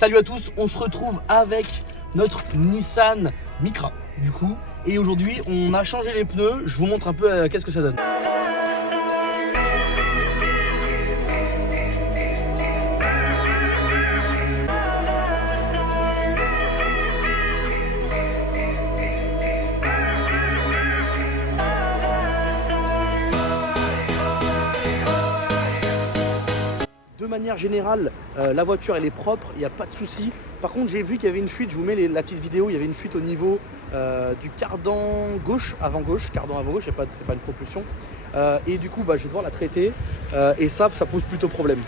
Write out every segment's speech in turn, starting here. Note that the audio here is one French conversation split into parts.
Salut à tous, on se retrouve avec notre Nissan Micra du coup. Et aujourd'hui on a changé les pneus, je vous montre un peu qu'est-ce que ça donne. De manière générale, la voiture elle est propre, il n'y a pas de souci. Par contre, j'ai vu qu'il y avait une fuite, je vous mets la petite vidéo, il y avait une fuite au niveau du cardan gauche, avant-gauche, cardan avant-gauche, c'est pas une propulsion. Et du coup, je vais devoir la traiter et ça pose plutôt problème.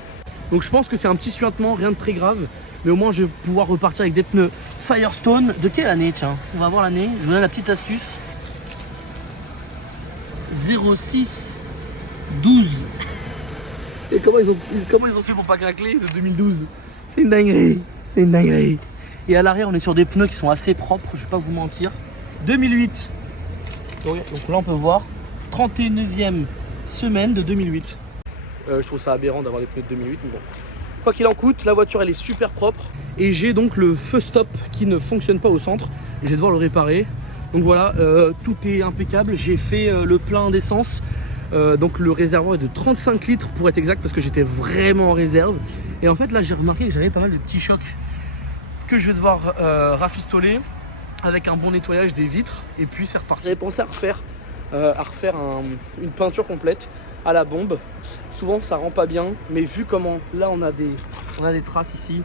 Donc je pense que c'est un petit suintement, rien de très grave, mais au moins je vais pouvoir repartir avec des pneus Firestone. De quelle année, tiens? On va voir l'année, je vous donne la petite astuce. 06 12. Et comment ils ont fait pour pas craquer de 2012? C'est une dinguerie, c'est une dinguerie. Et à l'arrière on est sur des pneus qui sont assez propres, je vais pas vous mentir. 2008. Donc là on peut voir 31e semaine de 2008. Je trouve ça aberrant d'avoir des pneus de 2008, mais bon. Quoi qu'il en coûte, la voiture elle est super propre. Et j'ai donc le feu stop qui ne fonctionne pas au centre. Et je vais devoir le réparer. Donc voilà, tout est impeccable. J'ai fait le plein d'essence. Donc le réservoir est de 35 litres pour être exact, parce que j'étais vraiment en réserve. Et en fait là j'ai remarqué que j'avais pas mal de petits chocs que je vais devoir rafistoler avec un bon nettoyage des vitres. Et puis c'est reparti. J'avais pensé à refaire une peinture complète à la bombe. Souvent ça rend pas bien, mais vu comment là on a des traces ici,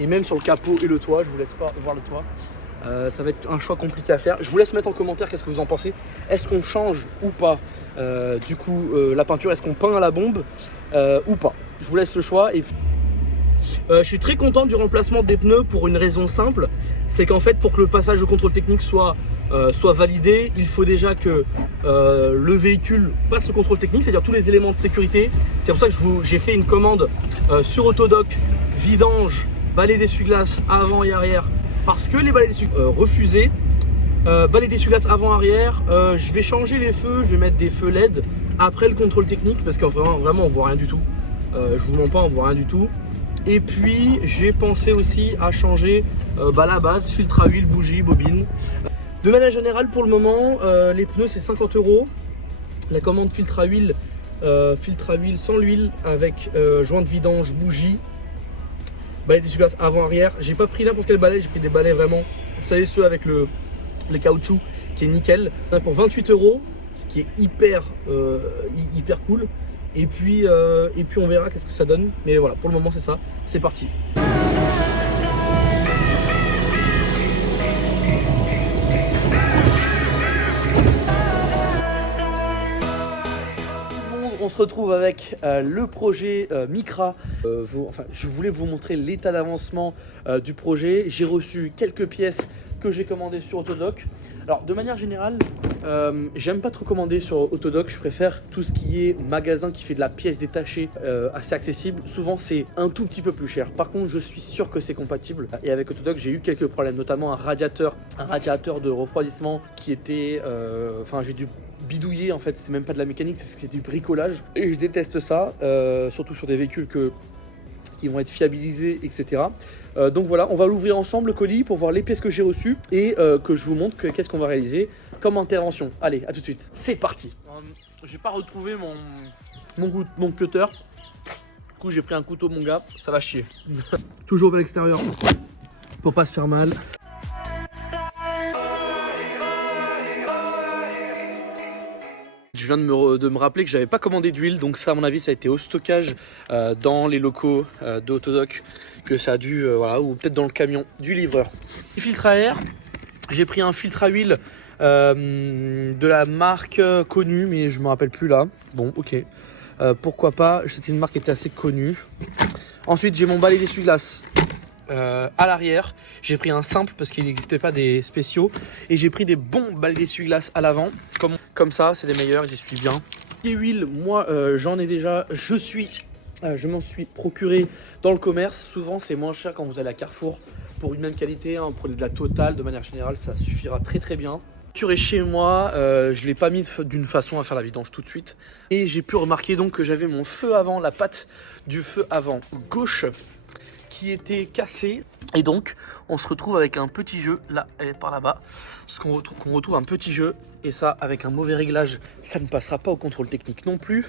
et même sur le capot et le toit, je vous laisse pas voir le toit. Ça va être un choix compliqué à faire. Je vous laisse mettre en commentaire qu'est-ce que vous en pensez. Est-ce qu'on change ou pas la peinture? Est-ce qu'on peint à la bombe ou pas? Je vous laisse le choix. Et je suis très content du remplacement des pneus pour une raison simple. C'est qu'en fait pour que le passage au contrôle technique soit validé, il faut déjà que le véhicule passe le contrôle technique, c'est-à-dire tous les éléments de sécurité. C'est pour ça que j'ai fait une commande sur Autodoc, vidange, balai d'essuie-glace avant et arrière. Parce que les balais d'essuie-glace refusés, balai d'essuie-glace avant-arrière, je vais changer les feux, je vais mettre des feux LED après le contrôle technique, parce que vraiment on voit rien du tout. Je vous mens pas, on voit rien du tout. Et puis j'ai pensé aussi à changer la base, filtre à huile, bougie, bobine. De manière générale pour le moment, les pneus c'est 50 €. La commande filtre à huile sans l'huile avec joint de vidange, bougie. Balai d'essuie-glace avant-arrière. J'ai pas pris n'importe quel balai, j'ai pris des balais vraiment, vous savez, ceux avec le caoutchouc qui est nickel. Pour 28 €, ce qui est hyper cool. Et puis on verra qu'est-ce que ça donne. Mais voilà, pour le moment c'est ça, c'est parti. On se retrouve avec le projet Micra. Je voulais vous montrer l'état d'avancement du projet. J'ai reçu quelques pièces que j'ai commandées sur Autodoc. Alors de manière générale, j'aime pas trop commander sur Autodoc. Je préfère tout ce qui est magasin qui fait de la pièce détachée assez accessible. Souvent c'est un tout petit peu plus cher. Par contre je suis sûr que c'est compatible. Et avec Autodoc j'ai eu quelques problèmes, notamment un radiateur de refroidissement qui était... j'ai dû bidouiller, en fait c'était même pas de la mécanique, c'est du bricolage et je déteste ça, surtout sur des véhicules qui vont être fiabilisés, etc. Donc voilà, on va l'ouvrir ensemble le colis pour voir les pièces que j'ai reçues et que je vous montre qu'est-ce qu'on va réaliser comme intervention. Allez, à tout de suite, c'est parti. J'ai pas retrouvé mon cutter, du coup j'ai pris un couteau mon gars, ça va chier. Toujours à l'extérieur pour pas se faire mal. Je viens de me rappeler que j'avais pas commandé d'huile, donc ça à mon avis ça a été au stockage dans les locaux d'Autodoc, que ça a dû, ou peut-être dans le camion du livreur. Filtre à air, j'ai pris un filtre à huile de la marque connue, mais je me rappelle plus là. Bon, ok, pourquoi pas, c'était une marque qui était assez connue. Ensuite j'ai mon balai d'essuie-glace à l'arrière. J'ai pris un simple parce qu'il n'existait pas des spéciaux. Et j'ai pris des bons balais d'essuie-glace à l'avant. Comme ça, c'est les meilleurs, ils essuient bien. Les huiles, moi j'en ai déjà. Je m'en suis procuré dans le commerce. Souvent c'est moins cher quand vous allez à Carrefour. Pour une même qualité, hein, prenez de la Total, de manière générale ça suffira très bien. Et chez moi, je ne l'ai pas mis d'une façon à faire la vidange tout de suite. Et j'ai pu remarquer donc que j'avais mon feu avant, la patte du feu avant gauche qui était cassée. Et donc, on se retrouve avec un petit jeu. Là, elle est par là-bas. Parce qu'on retrouve un petit jeu. Et ça, avec un mauvais réglage, ça ne passera pas au contrôle technique non plus.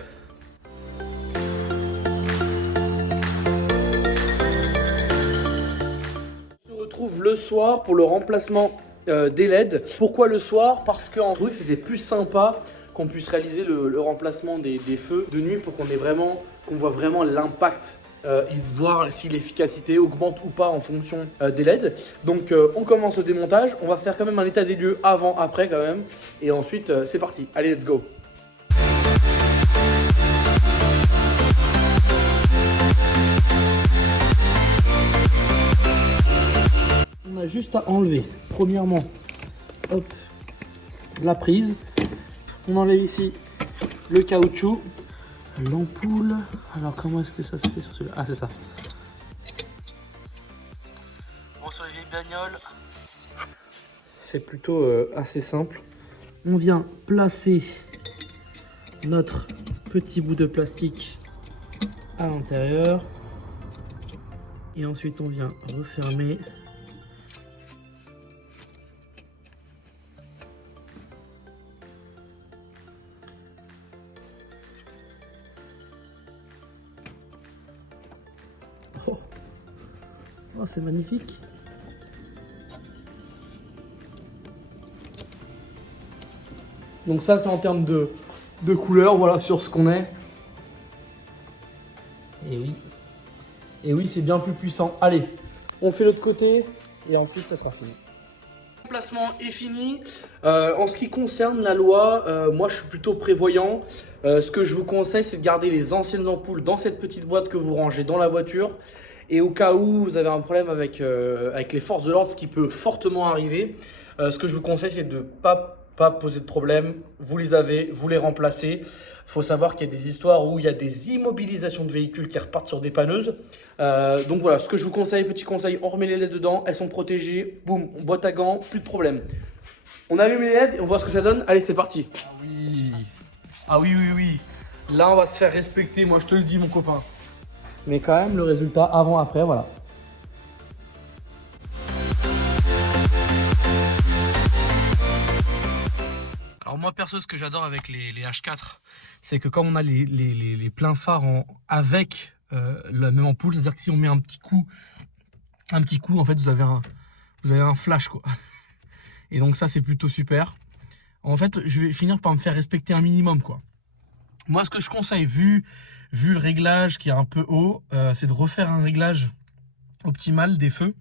On se retrouve le soir pour le remplacement des LED. Pourquoi le soir? Parce qu'en truc, c'était plus sympa qu'on puisse réaliser le remplacement des feux de nuit pour qu'on voit vraiment l'impact et voir si l'efficacité augmente ou pas en fonction des LED. Donc on commence le démontage, on va faire quand même un état des lieux avant, après quand même, et ensuite c'est parti, allez let's go. On a juste à enlever, premièrement, hop, la prise, on enlève ici le caoutchouc, l'ampoule. Alors comment est-ce que ça se fait sur celui-là? Ah, c'est ça. Bon, sur les vieilles bagnoles, c'est plutôt assez simple. On vient placer notre petit bout de plastique à l'intérieur et ensuite on vient refermer. Oh, c'est magnifique. Donc ça c'est en termes de couleur, voilà sur ce qu'on est. Et oui c'est bien plus puissant. Allez, on fait l'autre côté et ensuite ça sera fini. Le remplacement est fini. En ce qui concerne la loi, moi je suis plutôt prévoyant. Ce que je vous conseille, c'est de garder les anciennes ampoules dans cette petite boîte que vous rangez dans la voiture. Et au cas où vous avez un problème avec les forces de l'ordre, ce qui peut fortement arriver, ce que je vous conseille, c'est de ne pas poser de problème. Vous les avez, vous les remplacez. Il faut savoir qu'il y a des histoires où il y a des immobilisations de véhicules qui repartent sur des panneuses. Donc voilà, ce que je vous conseille, petit conseil, on remet les LED dedans, elles sont protégées, boum, boîte à gants, plus de problème. On allume les LED et on voit ce que ça donne. Allez, c'est parti. Ah oui. Ah oui, oui, oui. Là, on va se faire respecter, moi je te le dis, mon copain. Mais quand même, le résultat avant-après, voilà. Alors moi, perso, ce que j'adore avec les H4, c'est que comme on a les pleins phares avec la même ampoule, c'est-à-dire que si on met un petit coup, en fait, vous avez un flash, quoi. Et donc ça, c'est plutôt super. En fait, je vais finir par me faire respecter un minimum, quoi. Moi, ce que je conseille, vu le réglage qui est un peu haut, c'est de refaire un réglage optimal des feux.